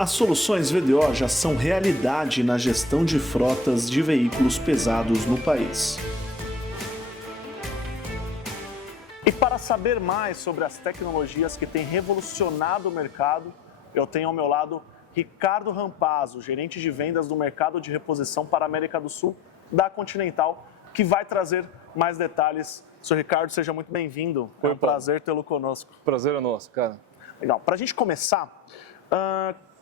As soluções VDO já são realidade na gestão de frotas de veículos pesados no país. E para saber mais sobre as tecnologias que têm revolucionado o mercado, eu tenho ao meu lado Ricardo Rampazzo, gerente de vendas do mercado de reposição para a América do Sul da Continental, que vai trazer mais detalhes. Sr. Ricardo, seja muito bem-vindo. Foi um prazer tê-lo conosco. Prazer é nosso, cara. Legal. Para a gente começar,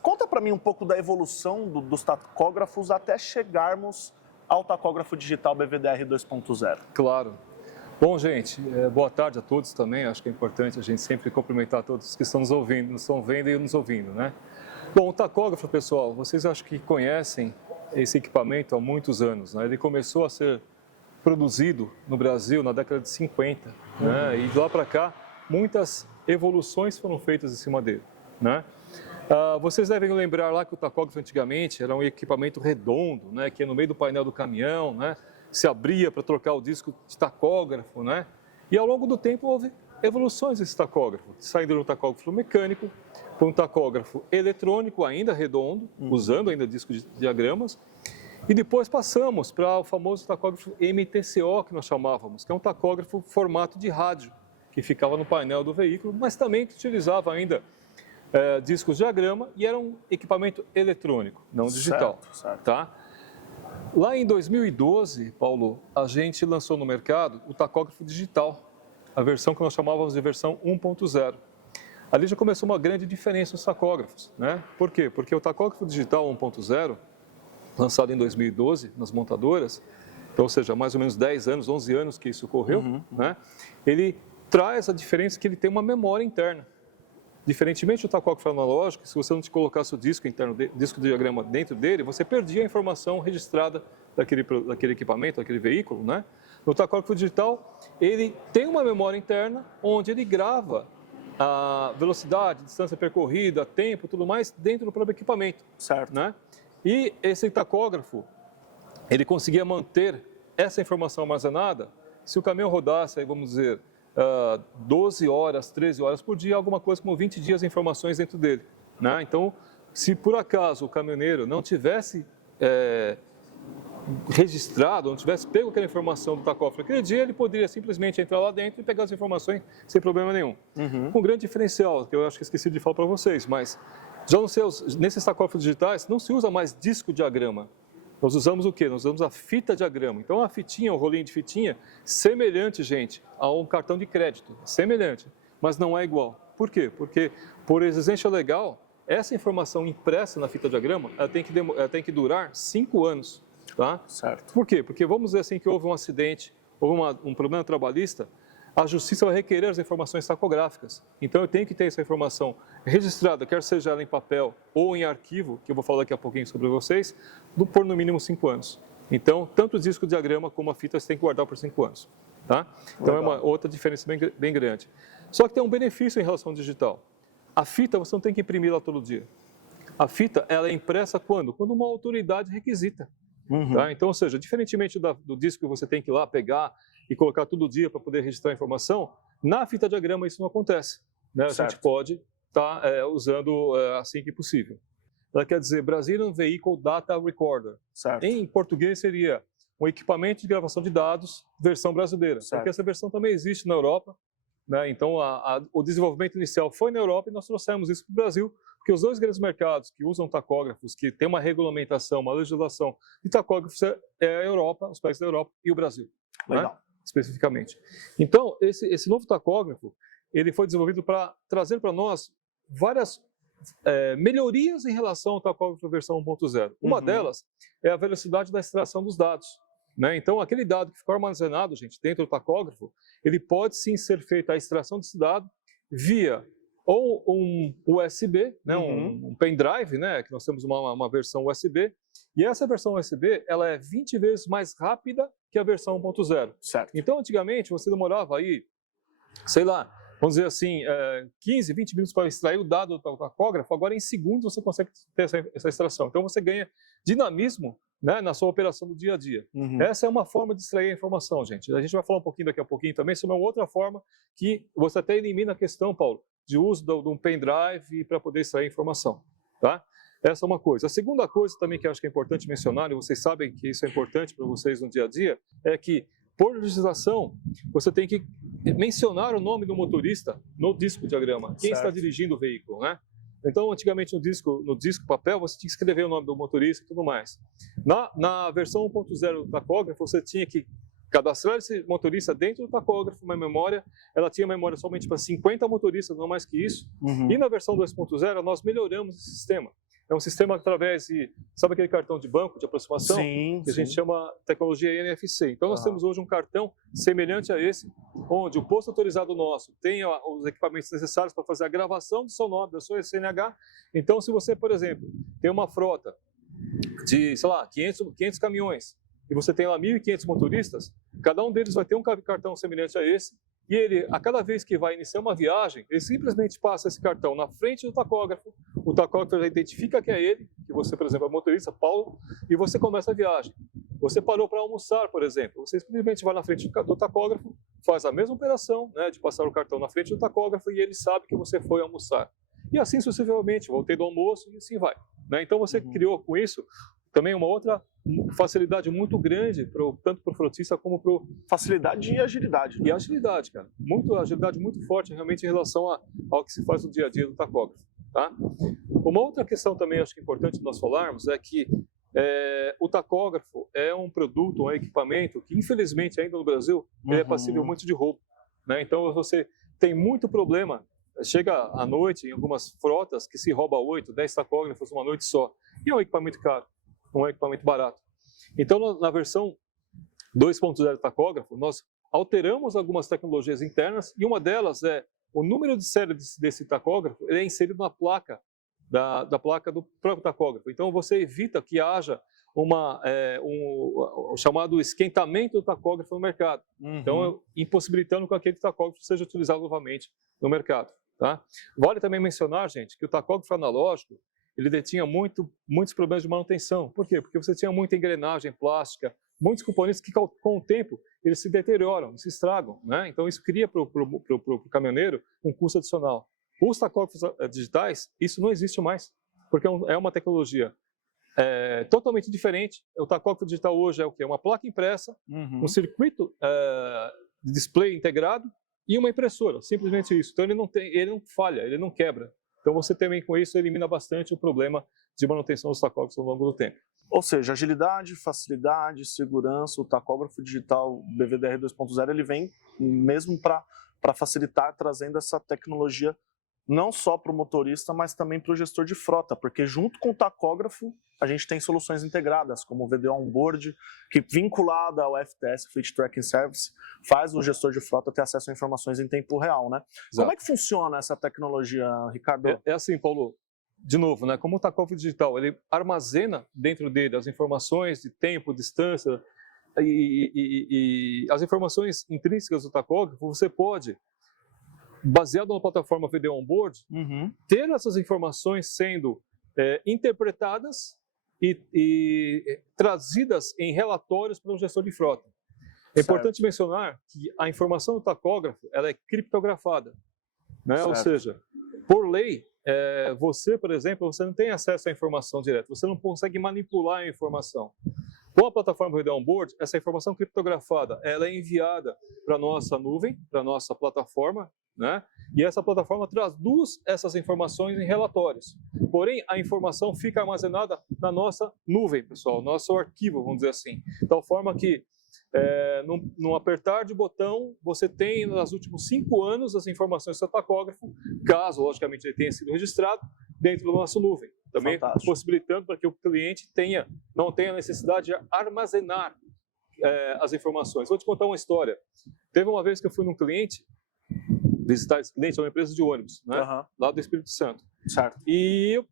conta para mim um pouco da evolução dos tacógrafos até chegarmos ao tacógrafo digital BVDR 2.0. Claro. Bom, gente, boa tarde a todos também. Acho que é importante a gente sempre cumprimentar todos que estão nos ouvindo, nos estão vendo e nos ouvindo, né? Bom, o tacógrafo, pessoal, vocês acho que conhecem esse equipamento há muitos anos, né? Ele começou a ser produzido no Brasil na década de 50, né? E de lá para cá, muitas evoluções foram feitas em cima dele, né? Vocês devem lembrar lá que o tacógrafo antigamente era um equipamento redondo, né? Que ia no meio do painel do caminhão, né? Se abria para trocar o disco de tacógrafo, né? E ao longo do tempo houve evoluções desse tacógrafo, saindo de um tacógrafo mecânico para um tacógrafo eletrônico ainda redondo, usando ainda disco de diagramas, e depois passamos para o famoso tacógrafo MTCO, que nós chamávamos, que é um tacógrafo formato de rádio, que ficava no painel do veículo, mas também que utilizava ainda discos de diagrama e era um equipamento eletrônico, não digital. Certo. Tá? Lá em 2012, Paulo, a gente lançou no mercado o tacógrafo digital, a versão que nós chamávamos de versão 1.0. Ali já começou uma grande diferença nos tacógrafos, né? Por quê? Porque o tacógrafo digital 1.0, lançado em 2012 nas montadoras, então, ou seja, mais ou menos 10 anos, 11 anos que isso ocorreu, né? Ele traz a diferença que ele tem uma memória interna. Diferentemente do tacógrafo analógico, se você não te colocasse o disco interno, disco de diagrama dentro dele, você perdia a informação registrada daquele equipamento, daquele veículo, né? No tacógrafo digital, ele tem uma memória interna onde ele grava a velocidade, distância percorrida, tempo, tudo mais dentro do próprio equipamento, Certo. né? E esse tacógrafo, ele conseguia manter essa informação armazenada se o caminhão rodasse, aí vamos dizer, 12 horas, 13 horas por dia, alguma coisa como 20 dias de informações dentro dele, né? Então, se por acaso o caminhoneiro não tivesse registrado, não tivesse pego aquela informação do tacógrafo aquele dia, ele poderia simplesmente entrar lá dentro e pegar as informações sem problema nenhum. Um grande diferencial, que eu acho que esqueci de falar para vocês, mas já nesses tacógrafos digitais não se usa mais disco diagrama. Nós usamos o quê? Nós usamos a fita diagrama. Então, a fitinha, o rolinho de fitinha, semelhante, gente, a um cartão de crédito. Semelhante, mas não é igual. Por quê? Porque, por exigência legal, essa informação impressa na fita diagrama, ela tem que durar 5 anos. Tá? Certo. Por quê? Porque vamos dizer assim que houve um acidente, houve um problema trabalhista, a justiça vai requerer as informações tacográficas. Então, eu tenho que ter essa informação registrada, quer seja ela em papel ou em arquivo, que eu vou falar daqui a pouquinho sobre vocês, por no mínimo 5 anos. Então, tanto o disco de diagrama como a fita você tem que guardar por 5 anos. Tá? Então, é uma outra diferença bem grande. Só que tem um benefício em relação ao digital. A fita você não tem que imprimir lá todo dia. A fita ela é impressa quando? Quando uma autoridade requisita. Tá? Então, ou seja, diferentemente do disco que você tem que ir lá pegar e colocar todo dia para poder registrar a informação, na fita diagrama isso não acontece. Né? A gente pode estar usando assim que possível. Ela quer dizer Brazilian Vehicle Data Recorder. Certo. Em português seria um equipamento de gravação de dados versão brasileira. Certo. Porque essa versão também existe na Europa. Né? Então, o desenvolvimento inicial foi na Europa e nós trouxemos isso para o Brasil, porque os dois grandes mercados que usam tacógrafos, que tem uma regulamentação, uma legislação de tacógrafos é a Europa, os países da Europa e o Brasil. Legal. Né? Especificamente. Então, esse novo tacógrafo, ele foi desenvolvido para trazer para nós várias melhorias em relação ao tacógrafo versão 1.0. Uma delas é a velocidade da extração dos dados. Né? Então, aquele dado que ficou armazenado, gente, dentro do tacógrafo, ele pode sim ser feita a extração desse dado via ou um USB, né? um pendrive, né? Que nós temos uma versão USB, e essa versão USB ela é 20 vezes mais rápida que a versão 1.0. Certo. Então, antigamente, você demorava aí, sei lá, vamos dizer assim, 15, 20 minutos para extrair o dado do tacógrafo, agora em segundos você consegue ter essa extração. Então, você ganha dinamismo, né, na sua operação do dia a dia. Essa é uma forma de extrair a informação, gente. A gente vai falar um pouquinho daqui a pouquinho também sobre uma outra forma que você até elimina a questão, Paulo, de uso de um pendrive para poder extrair informação. Tá? Essa é uma coisa. A segunda coisa também que eu acho que é importante mencionar, e vocês sabem que isso é importante para vocês no dia a dia, é que, por legislação, você tem que mencionar o nome do motorista no disco diagrama, quem está dirigindo o veículo, né? Então, antigamente no disco papel, você tinha que escrever o nome do motorista e tudo mais. Na versão 1.0 do tacógrafo, você tinha que cadastrar esse motorista dentro do tacógrafo, uma memória, ela tinha memória somente para 50 motoristas, não mais que isso. E na versão 2.0, nós melhoramos esse sistema. É um sistema através de, sabe aquele cartão de banco de aproximação? Sim, que a gente chama tecnologia NFC. Então, nós temos hoje um cartão semelhante a esse, onde o posto autorizado nosso tem os equipamentos necessários para fazer a gravação do seu nome, da sua CNH. Então, se você, por exemplo, tem uma frota de, sei lá, 500 caminhões, e você tem lá 1.500 motoristas, cada um deles vai ter um cartão semelhante a esse, e ele, a cada vez que vai iniciar uma viagem, ele simplesmente passa esse cartão na frente do tacógrafo, o tacógrafo já identifica que é ele, que você, por exemplo, é o motorista, Paulo, e você começa a viagem. Você parou para almoçar, por exemplo, você simplesmente vai na frente do tacógrafo, faz a mesma operação, né, de passar o cartão na frente do tacógrafo, e ele sabe que você foi almoçar. E assim sucessivamente, voltei do almoço e assim vai. Né? Então você criou com isso também uma outra facilidade muito grande, tanto para o frotista como para o... Facilidade e agilidade. E agilidade, cara. Agilidade muito forte realmente em relação ao que se faz no dia a dia do tacógrafo. Tá? Uma outra questão também acho que é importante nós falarmos é que o tacógrafo é um produto, um equipamento que infelizmente ainda no Brasil ele é passível muito de roubo. Né? Então você tem muito problema. Chega à noite em algumas frotas que se rouba 8, 10 tacógrafos uma noite só. E é um equipamento caro, não é um equipamento barato. Então, na versão 2.0 do tacógrafo, nós alteramos algumas tecnologias internas e uma delas é o número de série desse tacógrafo ele é inserido na placa, da placa do próprio tacógrafo. Então, você evita que haja o chamado esquentamento do tacógrafo no mercado. Então, impossibilitando que aquele tacógrafo seja utilizado novamente no mercado. Tá? Vale também mencionar, gente, que o tacógrafo analógico ele detinha muitos problemas de manutenção. Por quê? Porque você tinha muita engrenagem plástica, muitos componentes que, com o tempo, eles se deterioram, se estragam. Né? Então, isso cria para o caminhoneiro um custo adicional. Os tacógrafos digitais, isso não existe mais, porque é uma tecnologia totalmente diferente. O tacógrafo digital hoje é o quê? Uma placa impressa, um circuito de display integrado, e uma impressora, simplesmente isso. Então ele não falha, ele não quebra. Então você também com isso elimina bastante o problema de manutenção dos tacógrafos ao longo do tempo. Ou seja, agilidade, facilidade, segurança, o tacógrafo digital BVDR 2.0 ele vem mesmo para facilitar, trazendo essa tecnologia não só para o motorista, mas também para o gestor de frota, porque junto com o tacógrafo a gente tem soluções integradas, como o VDO Onboard, que vinculada ao FTS, Fleet Tracking Service, faz o gestor de frota ter acesso a informações em tempo real, né? Exato. Como é que funciona essa tecnologia, Ricardo? É assim, Paulo, de novo, né? Como o tacógrafo digital, ele armazena dentro dele as informações de tempo, distância e as informações intrínsecas do tacógrafo, você pode, baseado na plataforma VDO Onboard, ter essas informações sendo interpretadas e trazidas em relatórios para um gestor de frota. É importante mencionar que a informação do tacógrafo ela é criptografada, né? Ou seja, por lei, você, por exemplo, você não tem acesso à informação direta, você não consegue manipular a informação. Com a plataforma VDO Onboard, essa informação criptografada ela é enviada para a nossa nuvem, para a nossa plataforma, né? E essa plataforma traduz essas informações em relatórios. Porém, a informação fica armazenada na nossa nuvem, pessoal, nosso arquivo, vamos dizer assim. De tal forma que, num apertar de botão, você tem, nos últimos 5 anos, as informações do seu tacógrafo, caso, logicamente, ele tenha sido registrado, dentro da nossa nuvem. Também possibilitando para que o cliente não tenha necessidade de armazenar as informações. Vou te contar uma história. Teve uma vez que eu fui num cliente, visitar esse cliente, é uma empresa de ônibus, né? Lá do Espírito Santo. Certo. E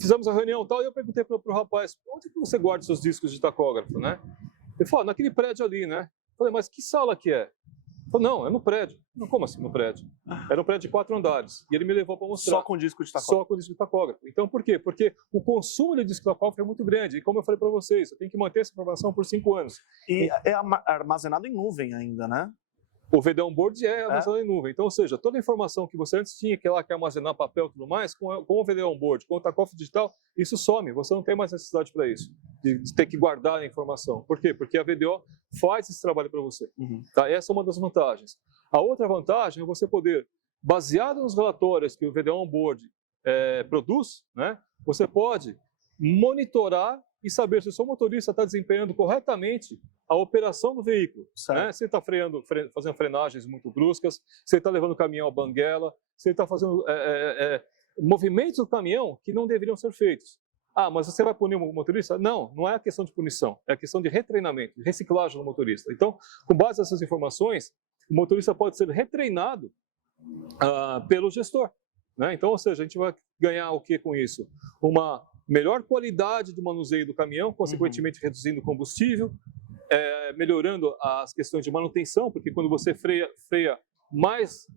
fizemos a reunião e tal, e eu perguntei para o rapaz, onde que você guarda seus discos de tacógrafo, né? Ele falou, naquele prédio ali, né? Eu falei, mas que sala que é? Ele falou, não, é no prédio. Não, como assim no prédio? Era um prédio de 4 andares. E ele me levou para mostrar. Só com disco de tacógrafo? Só com disco de tacógrafo. Então, por quê? Porque o consumo de disco de tacógrafo é muito grande. E como eu falei para vocês, eu tenho que manter essa informação por 5 anos. E é armazenado em nuvem ainda, né? O VDO Onboard é armazenado em nuvem. Então, ou seja, toda a informação que você antes tinha que armazenar papel e tudo mais, com o VDO Onboard, com o Takeoff digital, isso some. Você não tem mais necessidade para isso, de ter que guardar a informação. Por quê? Porque a VDO faz esse trabalho para você. Tá? Essa é uma das vantagens. A outra vantagem é você poder, baseado nos relatórios que o VDO Onboard produz, né, você pode monitorar e saber se o seu motorista está desempenhando corretamente a operação do veículo. Né? Se ele está fazendo frenagens muito bruscas, se ele está levando o caminhão à banguela, se ele está fazendo movimentos do caminhão que não deveriam ser feitos. Ah, mas você vai punir o motorista? Não, não é a questão de punição, é a questão de retreinamento, de reciclagem do motorista. Então, com base nessas informações, o motorista pode ser retreinado pelo gestor. Né? Então, ou seja, a gente vai ganhar o que com isso? Uma melhor qualidade do manuseio do caminhão, consequentemente reduzindo o combustível, melhorando as questões de manutenção, porque quando você freia mais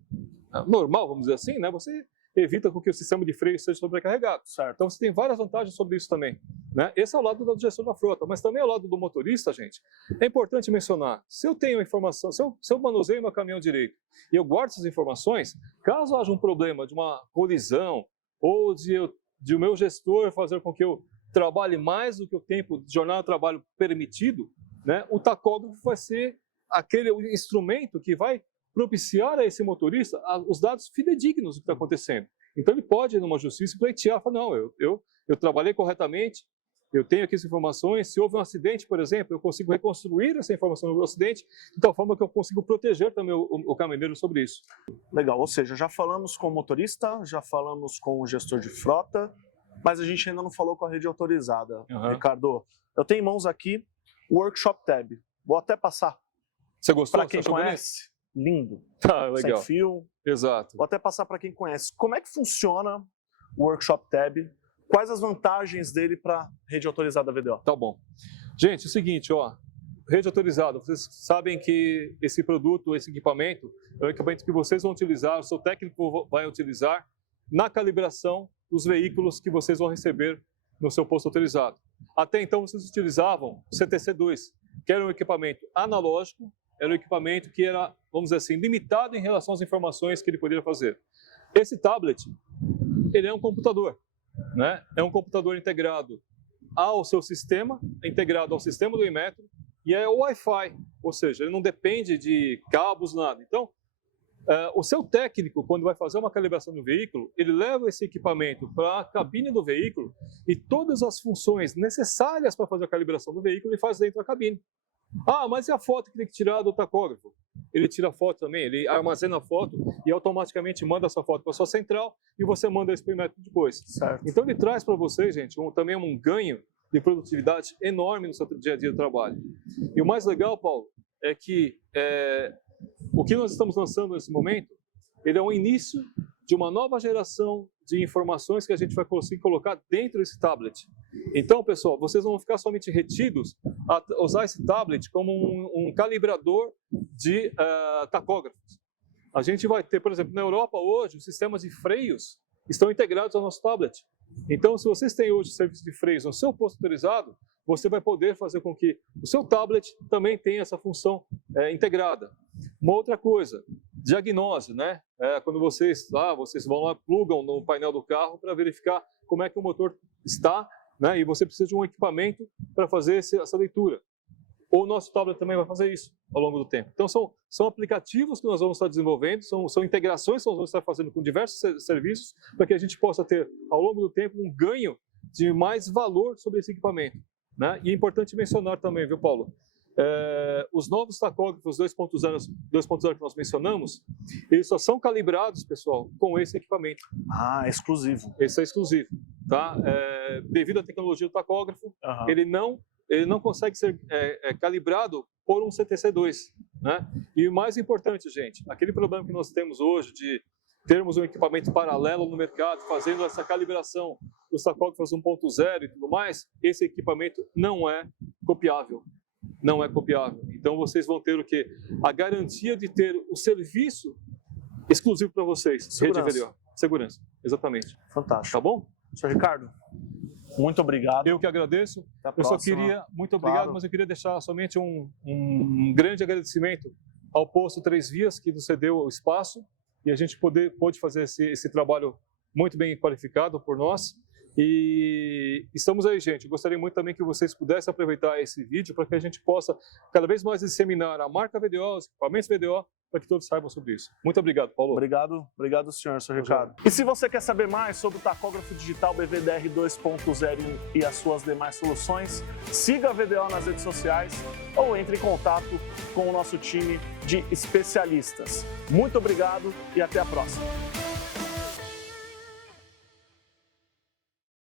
normal, vamos dizer assim, né, você evita que o sistema de freio seja sobrecarregado. Certo. Então você tem várias vantagens sobre isso também. Né? Esse é o lado do gestor da frota, mas também ao lado do motorista, gente, é importante mencionar, se eu tenho informação, se eu manuseio meu caminhão direito e eu guardo essas informações, caso haja um problema de uma colisão ou de o meu gestor fazer com que eu trabalhe mais do que o tempo de jornada de trabalho permitido, né, o tacógrafo vai ser aquele instrumento que vai propiciar a esse motorista os dados fidedignos do que está acontecendo. Então ele pode ir numa justiça e pleitear, falar, não, eu trabalhei corretamente, eu tenho aqui as informações, se houve um acidente, por exemplo, eu consigo reconstruir essa informação do acidente, de tal forma que eu consigo proteger também o caminhoneiro sobre isso. Legal, ou seja, já falamos com o motorista, já falamos com o gestor de frota, mas a gente ainda não falou com a rede autorizada. Ricardo, eu tenho em mãos aqui o Workshop Tab. Vou até passar. Você gostou? Para quem conhece, lindo. Legal. Sem fio. Exato. Vou até passar para quem conhece. Como é que funciona o Workshop Tab? Quais as vantagens dele para a rede autorizada VDO? Tá bom. Gente, é o seguinte, ó, rede autorizada, vocês sabem que esse produto, esse equipamento, é um equipamento que vocês vão utilizar, o seu técnico vai utilizar na calibração dos veículos que vocês vão receber no seu posto autorizado. Até então, vocês utilizavam o CTC2, que era um equipamento analógico, era um equipamento que era, vamos dizer assim, limitado em relação às informações que ele poderia fazer. Esse tablet, ele é um computador, né? É um computador integrado ao seu sistema, integrado ao sistema do Inmetro, e é Wi-Fi, ou seja, ele não depende de cabos, nada. Então, o seu técnico, quando vai fazer uma calibração do veículo, ele leva esse equipamento para a cabine do veículo e todas as funções necessárias para fazer a calibração do veículo ele faz dentro da cabine. Ah, mas e a foto que tem que tirar do tacógrafo? Ele tira a foto também, ele armazena a foto e automaticamente manda essa foto para a sua central e você manda esse Inmetro depois. Certo. Então ele traz para vocês, gente, também um ganho de produtividade enorme no seu dia a dia de trabalho. E o mais legal, Paulo, é que o que nós estamos lançando nesse momento, ele é o início de uma nova geração de informações que a gente vai conseguir colocar dentro desse tablet. Então, pessoal, vocês não vão ficar somente retidos a usar esse tablet como um calibrador de tacógrafos. A gente vai ter, por exemplo, na Europa hoje, os sistemas de freios estão integrados ao nosso tablet. Então, se vocês têm hoje serviço de freios no seu posto autorizado, você vai poder fazer com que o seu tablet também tenha essa função integrada. Uma outra coisa, diagnose, né? Quando vocês vão lá, plugam no painel do carro para verificar como é que o motor está, né? E você precisa de um equipamento para fazer essa leitura. O nosso tablet também vai fazer isso ao longo do tempo. Então, são aplicativos que nós vamos estar desenvolvendo, são integrações que nós vamos estar fazendo com diversos serviços para que a gente possa ter, ao longo do tempo, um ganho de mais valor sobre esse equipamento. Né? E é importante mencionar também, viu, Paulo? Os novos tacógrafos 2.0 que nós mencionamos, eles só são calibrados, pessoal, com esse equipamento. Ah, é exclusivo. Esse é exclusivo, tá? Devido à tecnologia do tacógrafo, ele não consegue ser calibrado por um CTC2, né? E o mais importante, gente, aquele problema que nós temos hoje de termos um equipamento paralelo no mercado, fazendo essa calibração dos tacógrafos 1.0 e tudo mais, esse equipamento não é copiável. Não é copiável. Então vocês vão ter o quê? A garantia de ter o serviço exclusivo para vocês. Segurança. Rede VDO. Segurança, exatamente. Fantástico. Tá bom? Sr. Ricardo, muito obrigado. Eu que agradeço. Até a Eu só próxima. queria, muito obrigado, Claro. mas eu queria deixar somente um grande agradecimento ao posto 3 Vias, que nos cedeu o espaço, e a gente pôde fazer esse trabalho muito bem qualificado por nós. E estamos aí, gente. Eu gostaria muito também que vocês pudessem aproveitar esse vídeo para que a gente possa cada vez mais disseminar a marca VDO, os equipamentos VDO, para que todos saibam sobre isso. Muito obrigado, Paulo. Obrigado, senhor Ricardo. E se você quer saber mais sobre o tacógrafo digital BVDR 2.0 e as suas demais soluções, siga a VDO nas redes sociais ou entre em contato com o nosso time de especialistas. Muito obrigado e até a próxima.